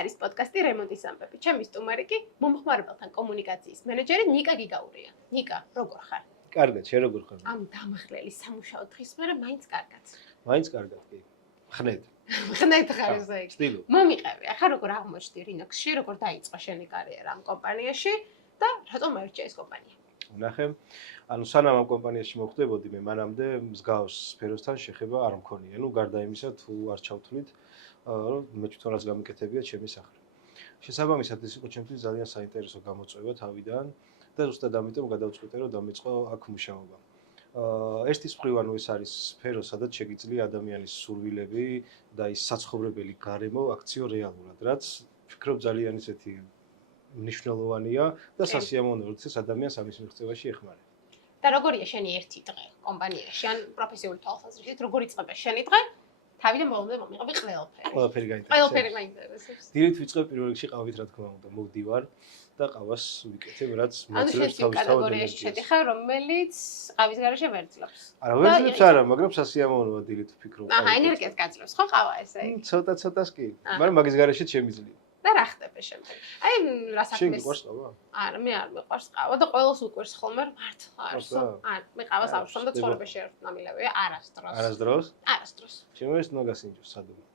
არის პოდკასტი რემონტის ამბები. ჩემი სტუმარი კი მომხმარებელთან კომუნიკაციის მენეჯერი ნიკა გიგაურია. ნიკა, როგორ ხარ? კარგად, შენ როგორ ხარ? ამ დამახლელი სამუშაო დღის მერე მაინც კარგად. მაინც კარგად კი. ხნედ. ხნედ ხარ ესე იგი. სტილო. მომიყევი. ახლა როგორ აღმოჩნდი Rinox-ში, როგორ დაიწყო შენი კარიერა ამ კომპანიაში და რატომ მოერჩია ეს კომპანია? ვნახე. ანუ სანამ ამ კომპანიაში მოხვდებოდი, მე მანამდე მსგავს სფეროსთან შეხება არ მქონია. ნუ გარდა იმისა, თუ არ ჩავთვლით, რომ მე თვითონ რაც გამიკეთებია ჩემი სახე. შესაბამისად ის იყო ჩემთვის ძალიან საინტერესო გამოწვევა თავიდან და ზუსტად ამიტომ გადავწყვიტე, რომ დამეწყო აქ მუშაობა. ერთის მხრივ ანუ ეს არის სფერო, სადაც შეგიძლია ადამიანის სურვილები და ის საცხოვრებელი გარემო აქციო რეალურად, რაც ვფიქრობ ძალიან ისეთი მნიშვნელოვანია და სასიამოვნოა, როდესაც ადამიანს ამის მიღწევაში ეხმარება. და როგორია შენი ერთი დღე კომპანიაში? ან პროფესიული თვალსაზრისით როგორ იწყება შენი დღე? თავიდან ბოლომდე მომიყევი ყველაფერი. ყველაფერი გაინტერესებს. ყველაფერი მაინტერესებს. დილით ვიწყებ პირველ რიგში ყავით, რა თქმა უნდა, მოვდივარ და ყავას ვიკეთებ, რაც მოძრაობს თავის კატეგორიაში შედიხარ, რომელიც ყავის გარეშე ვერძლებს. არა, ვერძლებს არა, მაგრამ სასიამოვნოა დილით ვფიქრობ. აჰა, ენერგიას გაძლევს ხო ყავა ესე? ცოტა-ცოტას კი, მაგრამ მაგის გარეშეც შემიძლია. და რა ხდება შემდეგ? აი, რა შენ საქმეს? გიყვარს ყავა? არა, მე არ მიყვარს ყავა და ყოველს უყვარს ხოლმე მართლა არსო. არა, მე ყავას არ ვშრომ და ცხოვრებაში არ ნამილავია არასდროს. არასდროს? არასდროს. შემოეს ნოგასინჯოს სადღაც.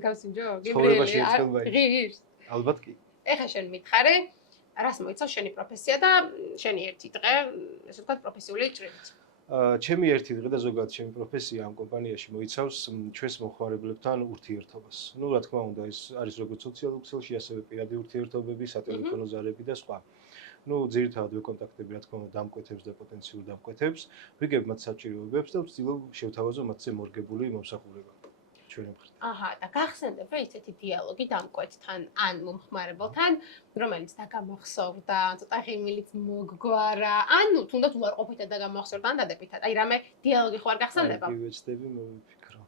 გავსინჯო? ცხოვრებაში ერთხელ მაინც. ღირს. ალბათ კი. ეხა შენ მითხარე, რას მოიცავს შენი პროფესია და შენი ერთი დღე, ესე ვთქვათ, პროფესიული ჭრილით. ჩემი ერთი დღე და ზოგადად ჩემი პროფესია ამ კომპანიაში მოიცავს ჩვენს მომხმარებლებთან ურთიერთობას. ნუ რა თქმა უნდა, ეს არის როგორც სოციალურ ქსელში, ასევე პირადი ურთიერთობები, სატელეფონო ზარები და სხვა. ნუ ძირითადად ვეკონტაქტები რა თქმა უნდა დამკვეთებს და პოტენციურ დამკვეთებს, ვიგებ მათ საჭიროებებს და ვცდილობ შევთავაზო მათზე მორგებული მომსახურება. ჩვენი მხრიდან. აჰა, და გახსენდება ისეთი დიალოგი დამკვეთთან ან მომხმარებელთან, რომელიც დაგამახსოვრდა, ცოტა ღიმილით მოგვარა, ან თუნდაც უარყოფითად დაგამახსოვრდა ან დადებითად. აი, რამე დიალოგი ხო არ გახსენდება? კი, ვეცდები, მოვიფიქრო.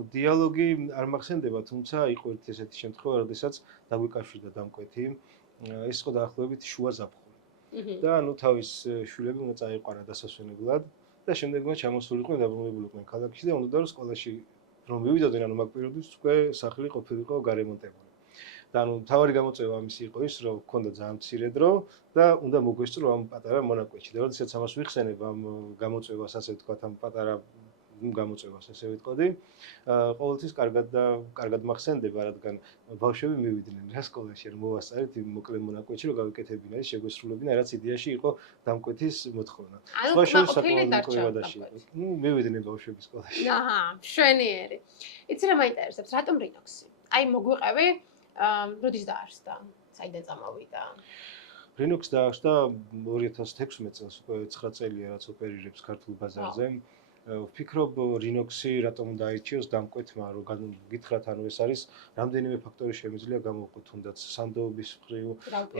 ნუ დიალოგი არ მახსენდება, თუმცა იყო ერთი ესეთი შემთხვევა, როდესაც დაგვიკავშირდა დამკვეთი. ეს იყო დაახლოებით შუა ზაფხული. და ნუ თავის შვილები უნდა წაეყვანა დასასვენებლად და შემდეგმა ჩამოსულიყვნენ, დაბრუნებულიყვნენ ქალაქში და უნდა რომ სკოლაში რომ მივიდოდნენ, ანუ მაგ პერიოდში უკვე სახლი ყოფილიყო გარემონტებული. და ანუ თავარი გამოწვევა ამისი იყო ის, რომ გქონდა ძალიან მცირე დრო და უნდა მოგვესწრო ამ პატარა მონაკვეთში. და როდესაც ამას ვიხსენებ ამ გამოწვევას, ასე ვთქვათ, ამ პატარა გამოწვევას, ასე ვიტყოდი, ყოველთვის კარგად მახსენდება, რადგან ბავშვები მივიდნენ რა სკოლაში, რომ მოვასწარეთ იმ მოკლე მონაკვეთში, რომ გავიკეთებინა ის შეგვესრულებინა, რაც იდეაში იყო დამკვეთის მოთხოვნა. სხვა შემოსაკუთრებით დარჩა. ნუ მივიდნენ ბავშვები სკოლაში. აჰა, მშვენიერი. იცი რა მაინტერესებს, რატომ Rinox-ი? აი, მოგვიყევი, როდის დაარსდა? საიდან წამოვიდა? Rinox დაარსდა 2016 წელს, უკვე 9 წელია რაც ოპერირებს ქართულ ბაზარზე. ვფიქრობ Rinox-ი რატომ დაირჩიოს დამკვეთმა, რომ გითხრათ, ანუ ეს არის რამდენიმე ფაქტორი შემიძლია გამოვყოთ, თუნდაც სანდოობის მხრივ,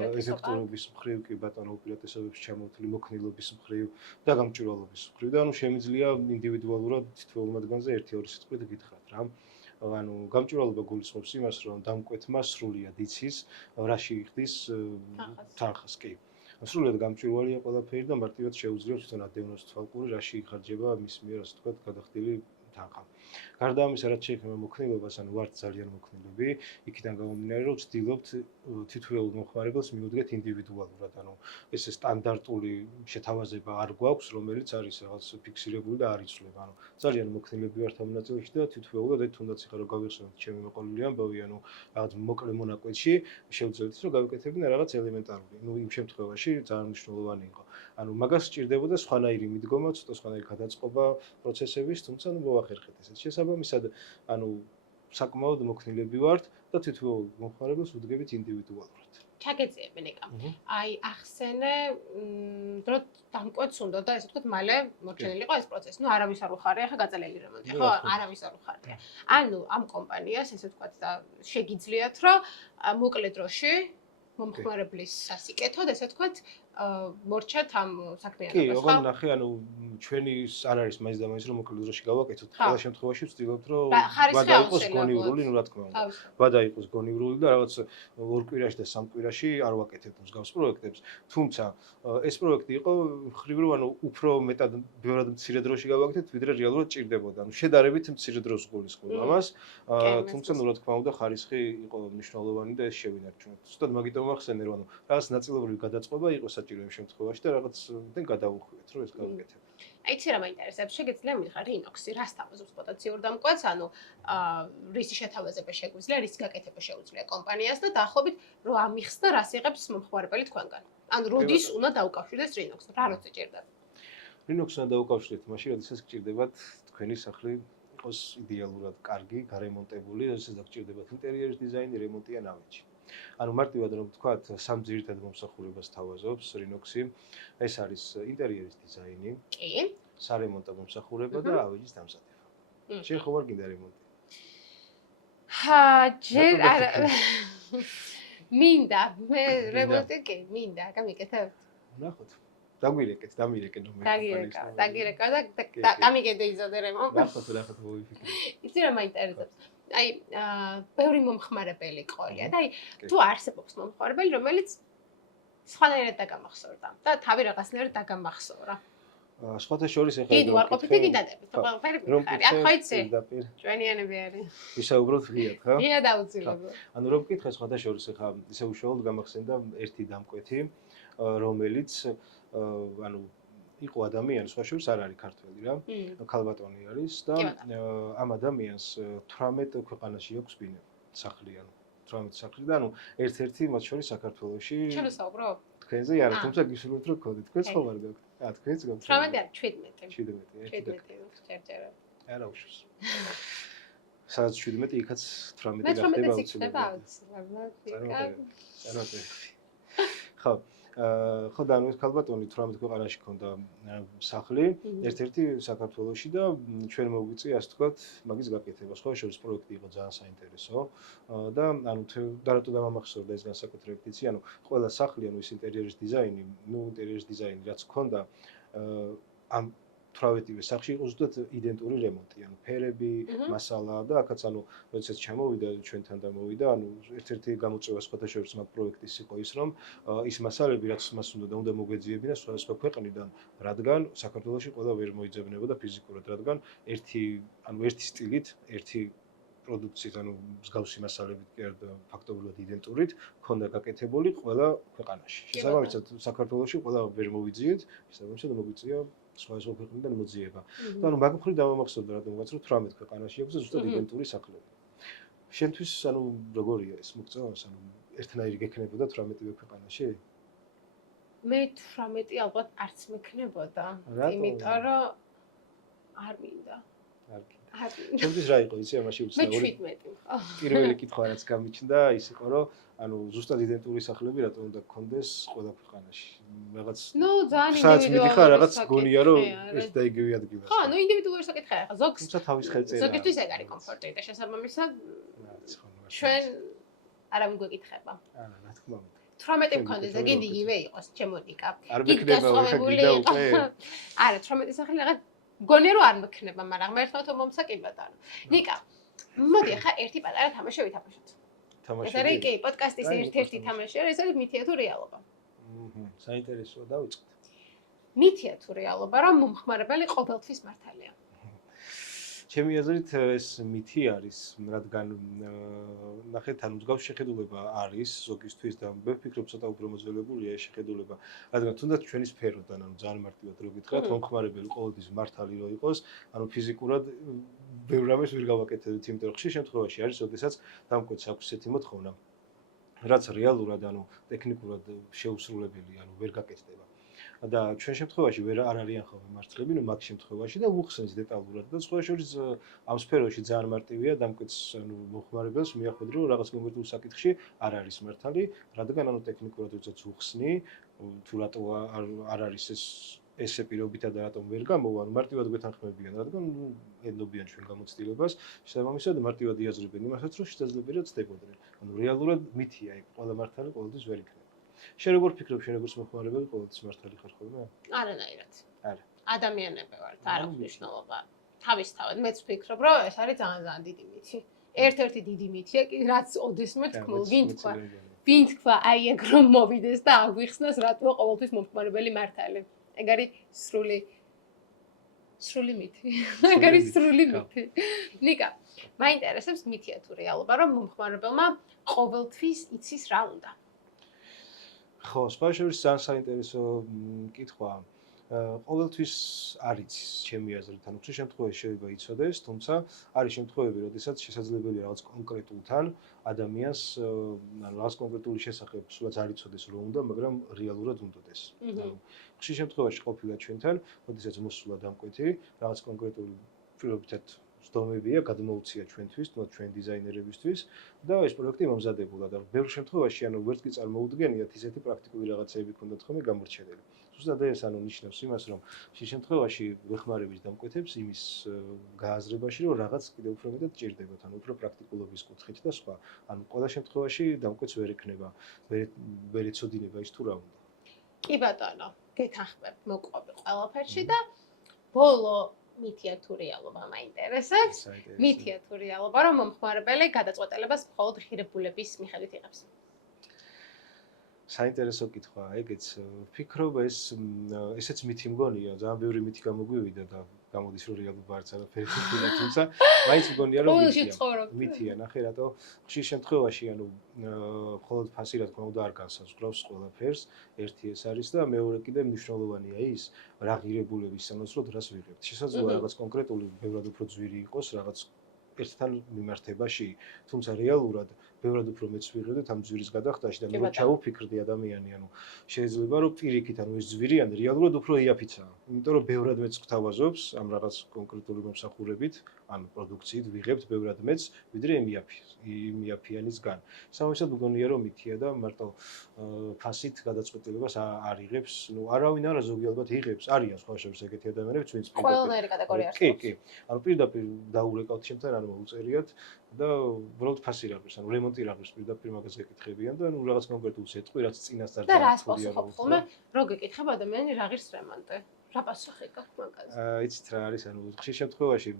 ეფექტურობის მხრივ, კი ბატონო უპირატესობებში ჩამოთვლი, მოქნილობის მხრივ და გამჭვირვალობის მხრივ და ანუ შემიძლია ინდივიდუალურად თითოეულ მათგანზე 1-2 სიტყვით გითხრათ რა. ანუ გამჭვირვალობა გულისხმობს იმას, რომ დამკვეთმა სრულიად იცის, რაში იხდის თანხას, კი. სრულიად გამჭვირვალეა ყველაფერი და მარტივად შეუძლია თვითონ ადევნოს თვალყური, რაში იხარჯება მის მიერ, ასე ვთქვათ, გადახდილი თანხა. გარდა ამისა, რაც შეეხება მოქნილობას, ანუ ვართ ძალიან მოქნილები, იქიდან გამომდინარე, რომ ვცდილობთ თითოეულ მომხმარებელს მივუდგეთ ინდივიდუალურად, ანუ ეს სტანდარტული შეთავაზება არ გვაქვს, რომელიც არის რაღაც ფიქსირებული და არ იცვლება. ანუ ძალიან მოქნილები ვართ ამ ნაწილში და თითოეულად თუნდაც ეხლა რომ გავიხსენოთ ჩემი მოყოლილი ამბავი, ანუ რაღაც მოკლე მონაკვეთში შევძლებთ რომ გავიკეთებინა რაღაც ელემენტარული. ნუ იმ შემთხვევაში ძალიან მნიშვნელოვანი იყო. ანუ მაგას სჭირდებოდა სხვანაირი მიდგომა, ცოტა სხვანაირი გადაწყობა პროცესების, თუმცა ნუ მოვახერხეთ ესეც. შესაბამისად, ანუ საკმაოდ მოქნილები ვართ და თითოეულ მომხმარებელს ვუდგებით ინდივიდუალურად. ჩაგეძიებენ ეკამ. აი, ახსენე, დრო დამკვეთს უნდა და ესე ვთქვათ, მალე მორჩენილიყო ეს პროცესი. ნუ არავის არ უხარია, ხა გაწელელი რემონტი, ხო? არავის არ უხარია. ანუ ამ კომპანიას ესე ვთქვათ და შეგიძლიათ, რომ მოკლე დროში მომხმარებლის სასიკეთოდ, ესე ვთქვათ, მორჩათ ამ კი, საქმიანობას, ხო? ოღონდ ნახე, ჩვენი არ არის მაინც და მაინც რომ მოკლე დროში გავაკეთოთ. ყველა შემთხვევაში ვცდილობთ რომ ხარისხი ვადა იყოს აუცილებლად. გონივრული, რა თქმა უნდა. თავისთავად. ვადა იყოს გონივრული და რაღაც 2 კვირაში და 3 კვირაში არ ვაკეთებ მსგავს პროექტებს. თუმცა ეს პროექტი იყო ხრივ რომ უფრო მეტად ბევრად მცირე დროში გავაკეთეთ, ვიდრე რეალურად ჭირდებოდა. შედარებით მცირე დროს გულისხმობ ამას. თუმცა რა თქმა უნდა ხარისხი იყო მნიშვნელოვანი და ეს შევინარჩუნეთ. ზუსტად მაგიტომ ახსენე რომ რაღაც ნაწილობრივი გადაწყობა იყო საჭირო იმ შემთხვევაში და რაღაც დენ გადავუხვიეთ რომ ეს გავაკეთებ. აი ცი რა მაინტერესებს, შეგეძლია მითხრა რინოქსი, რას თავაზობს პოტენციურ დამკვეთს, რისი შეთავაზება შეგვიძლია, რის გაკეთება შეუძლია კომპანიას და დაახლოებით რო ამიხსნა რას იღებს მომხმარებელი თქვენგან. ანუ როდის უნდა დაუკავშირდეს რინოქსს, რა როცა ჭირდება. რინოქსს უნდა დაუკავშირდეთ მაშინ, როდესაც გჭირდებათ თქვენი სახლი იყოს იდეალურად კარგი, გარემონტებული, როდესაც გჭირდებათ ინტერიერის დიზაინი, რემონტი ან ავეჯი. ანუ მარტივად რომ ვთქვათ, სამ ძირითად მომსახურებას თავაზობს რინოქსი. ეს არის ინტერიერის დიზაინი, კი. სარემონტო მომსახურება და ავეჯის დამზადება. შენ ხომ არ გინდა რემონტი? ჯერ არა. მინდა, მე რემონტი კი, მინდა, გამიკეთებ. ნახოთ. დაგვირეკეთ, დამირეკე რომ დაგირეკა და გამიგედე იზოდე რემონტი. ნახოთ მოვიფიქრე. იცი რა მაინტერესებს? აი, ბევრი მომხმარებელი ყოლია და აი, თუ არსებობს მომხმარებელი, რომელიც სხვანაირად დაგამახსოვრდა და თავი რაღაცნაირად დაგამახსოვრა. სხვათა შორის ახლა კიდევ არ ყოფითი გიდადებით, ყველაფერი მიხარი. აქ ხო იცი? ჩვენიანები არის. ვისაუბროთ ღიად, ხო? ღიად აუცილებლად. ანუ რომ ვკითხე სხვათა შორის ახლა ისე უშუალოდ გამახსენდა ერთი დამკვეთი, რომელიც იყო ადამიანი, სხვა შორის არ არის ქართველი რა. ქალბატონი არის და ამ ადამიანს 18 ქვეყანაში აქვს ბინა, სახლი 18 სახლი და ერთ-ერთი მათ შორის საქართველოში. შენ ვსაუბრობ? თქვენზე არა, თუმცა გიშურვებთ რომ გქონდეთ, თქვენს ხომ არ გაქვთ? თქვენს გაქვთ. 18 არ 17. 17. ჯერჯერა. არა უშავს. სადაც 17 იქაც 18 მე 18 გახდება იქნება აუცილებლად. ხო. ხო და ეს ქალბატონი 18 ქვეყანაში ქონდა სახლი, ერთ-ერთი საქართველოში და ჩვენ მოგვიწია, ასე ვთქვათ, მაგის გაკეთება. სხვა შორის პროექტი იყო ძალიან საინტერესო და და რატო დამამახსოვრდა ეს განსაკუთრებით იცი, ყველა სახლი, ის ინტერიერის დიზაინი, ინტერიერის დიზაინი რაც ქონდა ამ 18-ვე სახლში იყო ზუსტად იდენტური რემონტი, ფერები, მასალა და აქაც როდესაც ჩამოვიდა ჩვენთან და მოვიდა, ერთ-ერთი გამოწვევა სხვათა შორის მაგ პროექტის იყო ის, რომ ის მასალები რაც მას უნდა მოგვეძიებინა სხვადასხვა ქვეყნიდან, რადგან საქართველოში ყველა ვერ მოიძებნებოდა ფიზიკურად, რადგან ერთი სტილით, ერთი პროდუქციით, მსგავსი მასალებით კი არა ფაქტობრივად იდენტურით, ქონდა გაკეთებული ყველა ქვეყანაში. შესაბამისად, საქართველოში ყველა ვერ მოვიძიეთ, შესაბამისად მოგვიწია სხვა ქვეყნიდან მოძიება. და მაგ მხრივ დამამახსოვრდა, რადგან 18 ქვეყანაში აქვს ზუსტად იდენტური სახლები. შენთვის როგორია ეს მოგწონს? ერთნაირი გექნებოდა 18 ქვეყანაში? მე 18 ალბათ არც მექნებოდა, იმიტომ რომ არ მინდა. არ მინდა. შენთვის რა იყო იცი ამაში უცნაური? მე 17 ხო. პირველი კითხვა რაც გამიჩნდა ის იყო რომ ზუსტად იდენტური სახლები რატომ უნდა გქონდეს ყველა ქვეყანაში? რაღაც ძალიან ინდივიდუალური მიდიხარ რაღაც გონია რომ ეს და იგივე ადგილას. ხო, ინდივიდუალური საკითხია ხა ზოგს. თუმცა თავის ხელწერა. ზოგისთვის ეგ არის კომფორტი და შესაბამისად ჩვენ არავინ გვეკითხება. არა, რა თქმა უნდა. 18 მქონდეს და გინდი იგივე იყოს, ჩემონიკა. არ მექნება გასწავლებული უკვე. არა, 18 სახლი რაღაც გონია რომ არ მექნება, მაგრამ ღმერთმა თუ მომსაკიბად არა. ნიკა, მოდი ახლა ერთი პატარა თამაში ვითამაშოთ. ეს არის კი პოდკასტის ერთ-ერთი თამაში, ეს არის მითია თუ რეალობა. საინტერესოა დავიწყოთ. მითია თუ რეალობა, რომ მომხმარებელი ყოველთვის მართალია. ჩემი აზრით ეს მითი არის, რადგან ნახეთ, მსგავსი შეხედულება არის ზოგისთვის და მე ვფიქრობ ცოტა უფრო მოძველებულია ეს შეხედულება, რადგან თუნდაც ჩვენი სფეროდან, ძალიან მარტივად რო გითხრათ, მომხმარებელი ყოველთვის მართალი რო იყოს, ფიზიკურად ბევრ რამეს ვერ გავაკეთებთ, იმიტომ რომ ხშირ შემთხვევაში არის, როდესაც დამკვეთს აქვს ესეთი მოთხოვნა, რაც რეალურად, ტექნიკურად შეუსრულებელი, ვერ გაკეთდება. და ჩვენ შემთხვევაში ვერ არ არიან ხოლმე მართლები, მაგ შემთხვევაში და უხსენს დეტალურად და სხვა შორის ამ სფეროში ძალიან მარტივია დამკვეთს მომხმარებელს მიახვედრი რომ რაღაც კონკრეტულ საკითხში არ არის მართალი, რადგან ტექნიკურად როდესაც უხსნი, თუ რატო არ არის ესე პირობითა და რატომ ვერ გამოვა, მარტივად გვეთანხმებიან, რადგან ედნობიან ჩვენ გამოცდილებას, შესაბამისად მარტივად იაზრებენ იმასაც, რომ შესაძლებელია ცდებოდნენ. რეალურად მითია, ყველა მართალი ყოველთვის ვერ იქნება. შენ როგორ ფიქრობ, შენ როგორც მოხმარებელი ყოველთვის მართალი ხარ ხოლმე? არანაირად. არა. ადამიანები ვართ, არ აქვს მნიშვნელობა. თავისთავად მეც ვფიქრობ, რომ ეს არის ძალიან დიდი მითი. ერთ-ერთი დიდი მითია კი, რაც ოდესმე თქმულ, ვინ თქვა, აი ეგ რომ მოვიდეს და აგვიხსნას, რატო ყოველთვის მომხმარებელი მართალი. ეგ არის სრული მითი. ეგ არის სრული მითი. ნიკა, მაინტერესებს მითია თუ რეალობა, რომ მომხმარებელმა ყოველთვის იცის რა უნდა. ხო, სპეციალურად ძალიან საინტერესო კითხვაა. ყოველთვის არ იცის ჩემი აზრით, ანუ ხშირ შემთხვევაში შეიძლება იცოდეს, თუმცა არის შემთხვევები, როდესაც შესაძლებელია რაღაც კონკრეტულ თან ადამიანს, ანუ რაღაც კონკრეტული შესახებ სულაც არ იცოდეს რომ უნდა, მაგრამ რეალურად უნდადეს. ანუ ხშირ შემთხვევაში ყოფილა ჩვენთან, როდესაც მოსულა დამკვეთი, რაღაც კონკრეტული პირობითად სდომებია, გადმოუცია ჩვენთვის, თუმცა ჩვენ დიზაინერებისთვის და ეს პროექტი მომზადებულა და ბევრ შემთხვევაში ანუ ვერც კი წარმოუდგენიათ ისეთი პრაქტიკული რაღაცეები ქონდათ ხოლმე გამორჩენილი. ზუსტად ეს ანუ ნიშნავს იმას, რომ შე შემთხვევაში ვეხმარების დამკვეთებს იმის გააზრებაში, რომ რაღაც კიდევ უფრო მეტად ჭირდებათ, ანუ უფრო პრაქტიკულობის კუთხით და სხვა. ანუ ყველა შემთხვევაში დამკვეთს ვერ ექნება, ვერ ეცოდინება ის თუ რა უნდა. კი ბატონო, გეთანხმებ მოყვები ყველაფერში და ბოლო მითია თუ რეალობა მაინტერესებს. მითია თუ რეალობა, რომ მომხმარებელი გადაწყვეტილებას მხოლოდ ღირებულების მიხედვით იღებს. საინტერესო კითხვაა, ეგეც ვფიქრობ ესეც მითი მგონია, ძალიან ბევრი მითი გამოგვივიდა და გამოდის რომ რეალობა არც არაფერი თქვია, თუმცა მაინც მგონია რომ მითია, ნახე რატო ხშირ შემთხვევაში ანუ მხოლოდ ფასი რა თქმა უნდა არ განსაზღვრავს ყველაფერს, ერთი ეს არის და მეორე კიდე მნიშვნელოვანია ის რა ღირებულების სანაცვლოდ რას ვიღებთ. შესაძლოა რაღაც კონკრეტული ბევრად უფრო ძვირი იყოს რაღაც ერთთან მიმართებაში, თუმცა რეალურად ბევრად უფრო მეც ვიღებდით ამ ძვირის გადახდაში და მე რო ჩავუფიქრდი ადამიანი, ანუ შეიძლება რომ პირიქით, ანუ ეს ძვირიანი რეალურად უფრო იაფიცაა. იმიტომ რომ ბევრად მეც გვთავაზობს ამ რაღაც კონკრეტული მომსახურებით, ანუ პროდუქციით ვიღებთ ბევრად მეც, ვიდრე იმიაფიანისგან. სამომავლოდ მგონია რომ მითია და მარტო ფასით გადაწყვეტილებას არ იღებს, ნუ არავინ არა ზოგი ალბათ იღებს, არიან სხვა შორის ეგეთი ადამიანები, ჩვენც პირდაპირ. ყველანაირი კატეგორია არის. კი. ანუ პირდაპირ დაურეკავთ ჩემთან, ანუ უწერიათ და უბრალოდ ფასი რაყვის, ანუ რემონტი რაყვის პირდაპირ მაგას გეკითხებიან და ნუ რაღაც კონკრეტულს ეთყვი, რაც წინასწარ და რას პასუხობ ხოლმე? რო გეკითხებ ადამიანი რა ღირს რემონტი? რა პასუხი გაქვს მაგაზე? იცით რა არის, ანუ ხშირ შემთხვევაში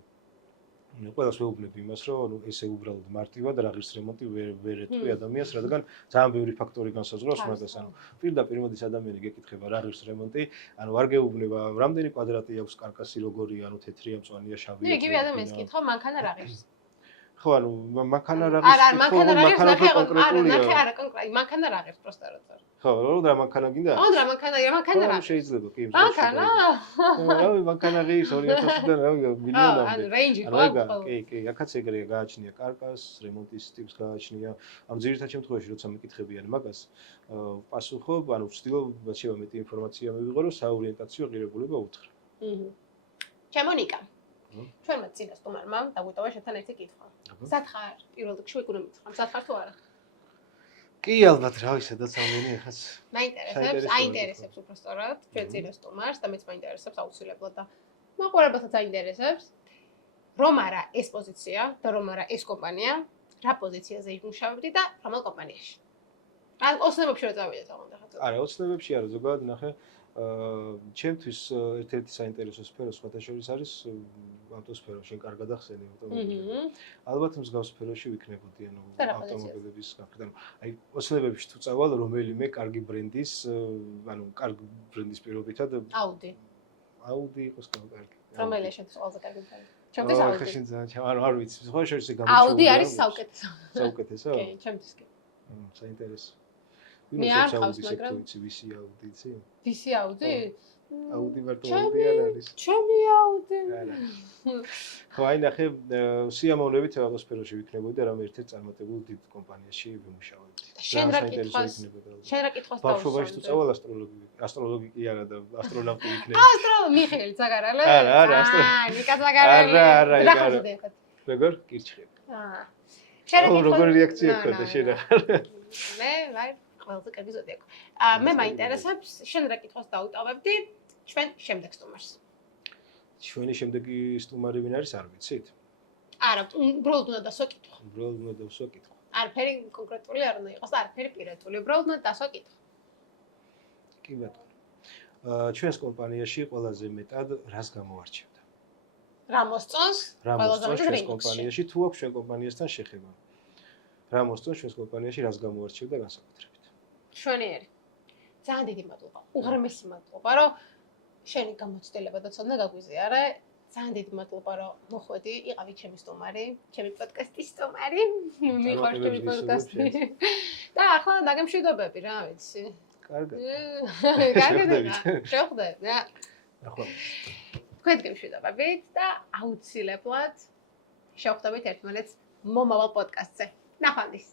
ყველას ვეუბნები იმას, რომ ანუ ესე უბრალოდ მარტივად რა ღირს რემონტი ვერ ეთყვი ადამიანს, რადგან ძალიან ბევრი ფაქტორი განსაზღვრავს მაგას, ანუ პირდაპირ მოდის ადამიანი გეკითხება რა ღირს რემონტი, ანუ არ გეუბნება რამდენი კვადრატი აქვს კარკასი როგორია, ანუ თეთრია, მწვანეა, შავია. იგივე ადამიანს კითხავ მანქანა რა ღირს? ხო, ანუ მანქანა რა ღირს? არა, მანქანა რა ღირს? არა, კონკრეტულად მანქანა რა ღირს პროსტა როცა. ხო, რა მანქანა გინდა? ხო, რა მანქანა რა ღირს? შეიძლება კი. მანქანა? რავი, მანქანა ღირს 200-დან რავი მილიონამდე. ანუ რეინჯი ყავს. კი, აქაც ეგრეა, გააჩნია კარკას, რემონტის ტიპს გააჩნია. ანუ ძირითად შემთხვევაში როცა მეკითხებიან მაგას, პასუხობ, ანუ ვცდილობ შეიძლება მეტი ინფორმაცია მივიღო, რომ საორიენტაციო ღირებულება უთხრა. ჩემო ნიკა. ჩვენმა წინა სტუმარმა დაგვიტოვა შეთან ერთი კითხვა. სათხარ პირველ რიგში ვიგუნე მითხრა, სათხარ თუ არა? კი, ალბათ, რავი, სადაც ამენი ახაც. აინტერესებს უფრო სწორად ჩვენ წინა სტუმარს და მეც მაინტერესებს აუცილებლად და მაყურებელსაც აინტერესებს რომ არა ეს პოზიცია და რომ არა ეს კომპანია, რა პოზიციაზე იმუშავებდი და რომელ კომპანიაში. ან ოცნებებში რა წავიდეთ აღონდა ხა. არა, ოცნებებში არა, ზოგადად ნახე ჩემთვის ერთ-ერთი საინტერესო სფერო სხვათა შორის არის ავტოსფერო, შენ კარგად ახსენე ავტომობილები. ალბათ მსგავს სფეროში ვიქნებოდი, ანუ ავტომობილების გაფრთხილ. აი, ოცნებებში თუ წავალ რომელიმე კარგი ბრენდის, ანუ კარგი ბრენდის პირობითად აუდი იყოს კარგი. რომელია შენ ყველაზე კარგი ბრენდი? ჩემთვის აუდი. ხო, შენ ძალიან არ ვიცი, სხვა შორის გამიჩვენა. აუდი არის საუკეთესო. საუკეთესო? კი, ჩემთვის კი. საინტერესო. მე არ ყავს, მაგრამ ვისი აუდი იცი? ვისი აუდი? აუდი მარტოები არ არის. ჩემი აუდი. ხო, აი ნახე, სიამოვნებით ავტოსფეროში ვიქნებოდი და რამე ერთ-ერთ წარმატებულ დიდ კომპანიაში ვიმუშავებდი. შენ რა კითხავს დაუსვამ? ბავშვობაში თუ წავალ ასტროლოგი კი არა და ასტრონავტი ვიქნები. მიხეილ ზაგარალა? არა, ნიკა ზაგარალა. არა. როგორ? კირჩხები. შენ როგორ რეაქცია ქონდა შენ ახლა? მე ვარ ყველაზე კარგი ზოდიაკო. მე მაინტერესებს, შენ რა კითხვას დაუტოვებდი ჩვენ შემდეგ სტუმარს. ჩვენი შემდეგი სტუმარი ვინ არის, არ ვიცით? არა, უბრალოდ უნდა დასვა კითხვა. უბრალოდ უნდა დასვა კითხვა. არაფერი კონკრეტული არ უნდა იყოს და არაფერი პირადული, უბრალოდ უნდა დასვა კითხვა. კი ბატონო. ჩვენს კომპანიაში ყველაზე მეტად რას გამოარჩევდა? რა მოსწონს? რა ყველაზე მოსწონს მეტად ჩვენს Renox-ში? კომპანიაში, თუ აქვს ჩვენ კომპანიასთან შეხება? რა მოსწონს ჩვენს კომპანიაში, რას გამოარჩევდა განსაკუთრებით? შვენიერი. ძალიან დიდი მადლობა. უღრმესი მადლობა, რომ შენი გამოცდილება და ცოდნა გაგვიზიარე. ძალიან დიდი მადლობა, რომ მოხვედი, იყავი ჩემი სტუმარი, ჩემი პოდკასტის სტუმარი. მიყვარს ჩემი პოდკასტი. და ახლა დაგემშვიდობები რა, ვიცი. კარგად. კარგად. შევხვდებით. ახლა თქვენ გემშვიდობებით და აუცილებლად შევხვდებით ერთმანეთს მომავალ პოდკასტზე. ნახვამდის.